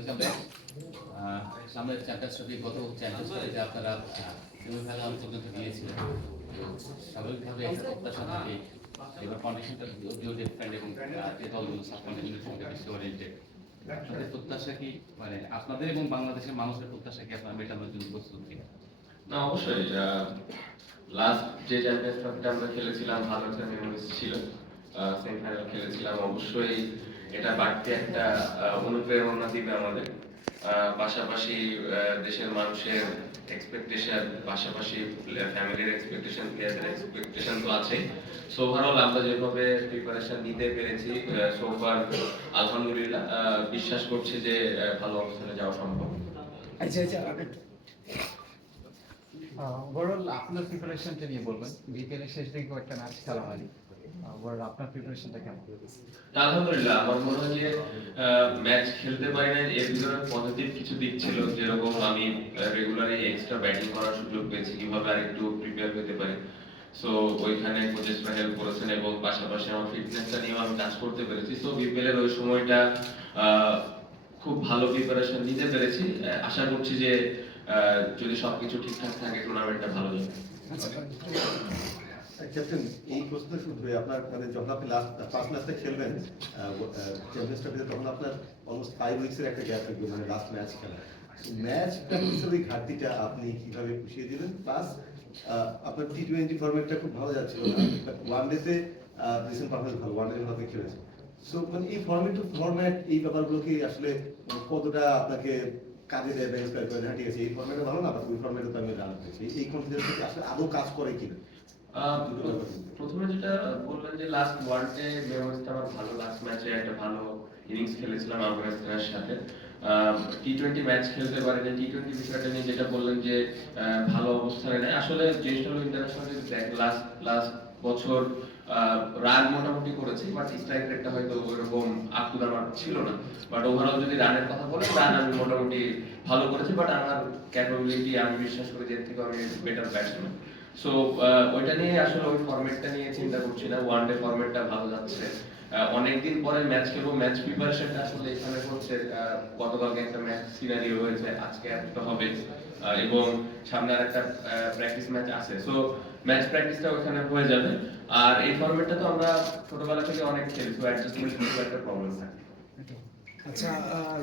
Welcome back. সামনে champions trophy, গত champions ট্রফিতে আপনারা সেমিফাইনাল পর্যন্ত গিয়েছিলেন। তো স্বাভাবিকভাবে একটা প্রত্যাশা থাকে, এবার কন্ডিশনটা যদিও ডিফারেন্ট এবং যে দলগুলো সাবকন্টিনেন্টের সঙ্গে বেশি ওরিয়েন্টেড। আপনাদের প্রত্যাশা কি, মানে আপনাদের এবং বাংলাদেশের মানুষের প্রত্যাশা কি আপনারা মেটানোর জন্য প্রস্তুত কিনা? না, অবশ্যই। লাস্ট যে চ্যাম্পিয়ন্স ট্রফিটা আমরা খেলেছিলাম ভালো একটা মেমোরিজ ছিল। সেমিফাইনাল খেলেছিলাম, অবশ্যই এটা বাড়তি একটা অনুপ্রেরণা দিবে আমাদের। পাশাপাশি দেশের মানুষের এক্সপেকটেশন, পাশাপাশি ফ্যামিলির এক্সপেকটেশন, প্লেয়ারদের এক্সপেকটেশন তো আছেই। সো ওভারঅল আমরা যেভাবে প্রিপারেশন নিতে পেরেছি সো ফার আলহামদুলিল্লাহ, বিশ্বাস করছি যে ভালো অবস্থানে যাওয়া সম্ভব। ওভারঅল আপনার প্রিপারেশনটা নিয়ে বলবেন। বিকেলের শেষ দিকে একটা ম্যাচ খেলা হয়নি, ওভারঅল আপনার প্রিপারেশনটা কেমন? আলহামদুলিল্লাহ, আমার মনে হয় যে ম্যাচ খেলতে পারি না, এর ভিতরে পজিটিভ কিছু দিক ছিল, যেরকম আমি রেগুলারলি এক্সট্রা ব্যাটিং করার সুযোগ পেয়েছি, কিভাবে আরেকটু প্রিপেয়ার হতে পারি। সো ওইখানে কোচেসরা হেল্প করেছেন এবং পাশাপাশি আমার ফিটনেসটা নিয়েও আমি কাজ করতে পেরেছি। সো বিপিএল এর ওই সময়টা খুব ভালো প্রিপারেশন নিতে পেরেছি। আশা করছি যে যদি সবকিছু ঠিকঠাক থাকে টুর্নামেন্টটা ভালো যাবে। ক্যাপ্টেন, এই প্রশ্ন শুধু আপনার মানে যখন আপনি লাস্ট ফার্স্ট ম্যাচটা খেলবেন চ্যাম্পিয়ন্স ট্রফিতে, তখন আপনার অলমোস্ট 5 উইকসের একটা গ্যাপ থাকবে, মানে লাস্ট ম্যাচ খেলা। ম্যাচ প্র্যাকটিসের ওই ঘাটতিটা আপনি কিভাবে পুষিয়ে দিলেন? প্লাস আপনার টি20 ফরম্যাটটা খুব ভালো যাচ্ছিল না, বাট ওয়ানডেতে রিসেন্ট পারফরমেন্স ভালো, ওয়ানডে ভালো খেলেছে। সো মানে এই ফরম্যাট টু ফরম্যাট এই ব্যাপারগুলোকে আসলে কতটা আপনাকে কাজে দেয় বা ইন্সপায়ার করে? হ্যাঁ, ঠিক আছে, এই ফরম্যাটে ভালো না, বাট ওই ফরম্যাটে তো আমি রান পেয়েছি, এই কনফিডেন্স আসলে আদৌ কাজ করে কিনা? প্রথমে যেটা বললেন যে লাস্ট ওয়ানডে মেমোরিজটা আমার ভালো, লাস্ট ম্যাচে একটা ভালো ইনিংস খেলেছিলাম আফগানিস্তানের সাথে। টি20 ম্যাচ খেলতে পারি না, টি20 বিষয়টা নিয়ে যেটা বললেন যে ভালো অবস্থানে নেই, আসলে জ্যেষ্ঠ ইন্টারন্যাশনাল লাস্ট বছর রান মোটামুটি করেছি, বাট স্ট্রাইক রেটটা হয়তো ওইরকম আপ টু দা মার্ক ছিল না। বাট ওভারঅল যদি রানের কথা বলেন, রান আমি মোটামুটি ভালো করেছি, বাট আমার ক্যাপাবিলিটি, আমি বিশ্বাস করি যে এর থেকে আমি বেটার ব্যাটসম্যান। সো ওইটা নিয়ে আসলে ওই ফরম্যাটটা নিয়ে চিন্তা করছি না, ওয়ান ডে ফরম্যাটটা ভালো যাচ্ছে। অনেকদিন পরে ম্যাচ খেলবো, ম্যাচ প্রিপারেশনটা আসলে এখানে হচ্ছে। গতকালকে একটা ম্যাচ সিনারিও হয়েছে, আজকে একটা হবে, এবং সামনে আর একটা প্র্যাকটিস ম্যাচ আছে। সো ম্যাচ প্র্যাকটিসটা ওখানে হয়ে যাবে। আর এই ফরম্যাটটা তো আমরা ছোটবেলা থেকে অনেক খেলি, সো অ্যাডজাস্টমেন্ট খুব একটা প্রবলেম থাকে। আচ্ছা,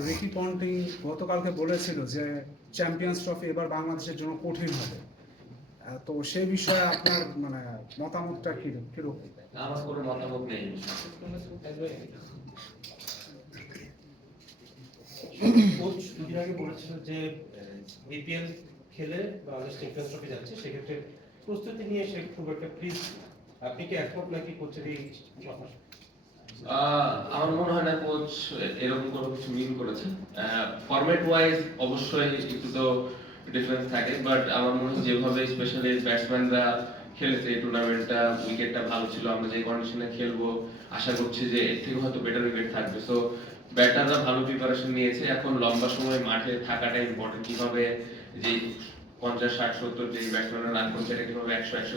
রিকি পন্টিং গতকালকে বলেছিল যে চ্যাম্পিয়ন্স ট্রফি এবার বাংলাদেশের জন্য কঠিন হবে। তো সেই বিষয়ে আপনার মানে মতামতটা কিরকম? আমার কোনো মতামত নেই। কোচ দুদিন আগে বলেছিল যে বিপিএল খেলে বাংলাদেশ চ্যাম্পিয়ন্স ট্রফি যাচ্ছে, সেক্ষেত্রে প্রস্তুতি নিয়ে সে খুব একটা প্লিজ, আপনি কি একমত নাকি কোচের এই কথা? আমার মনে হয় না কোচ এরকম কোনো কিছু মিন করেছে। ফরম্যাট ওয়াইজ অবশ্যই একটু তো ডিফারেন্স থাকে, বাট আমার মনে হয় যেভাবে স্পেশালি ব্যাটসম্যানরা খেলেছে এই টুর্নামেন্টটা, উইকেটটা ভালো ছিল, আমরা যে কন্ডিশনে খেলবো আশা করছি যে এর থেকে হয়তো বেটার উইকেট থাকবে। সো ব্যাটাররা ভালো প্রিপারেশন নিয়েছে, এখন লম্বা সময় মাঠে থাকাটা ইম্পর্টেন্ট। কিভাবে যে 50, 60, 70 যে ব্যাটসম্যানরা রান করছে, এটা কিভাবে 100